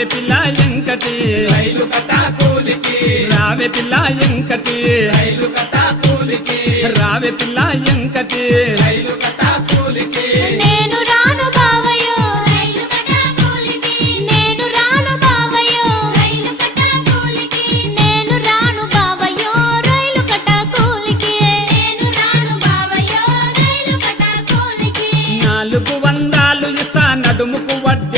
రావే పిల్ల ఎంకటి రైలు కట్టా కూలికి రావే పిల్ల ఎంకటి రైలు కట్టా కూలికి రావే పిల్ల ఎంకటి రైలు కట్టా కూలికి నేను రాను బావయ్యో రైలు కట్టా కూలికి నేను రాను బావయ్యో రైలు కట్టా కూలికి నేను రాను బావయ్యో రైలు కట్టా కూలికి నేను రాను బావయ్యో రైలు కట్టా కూలికి 400 ఇస్తా నడుముకు వడ్డీ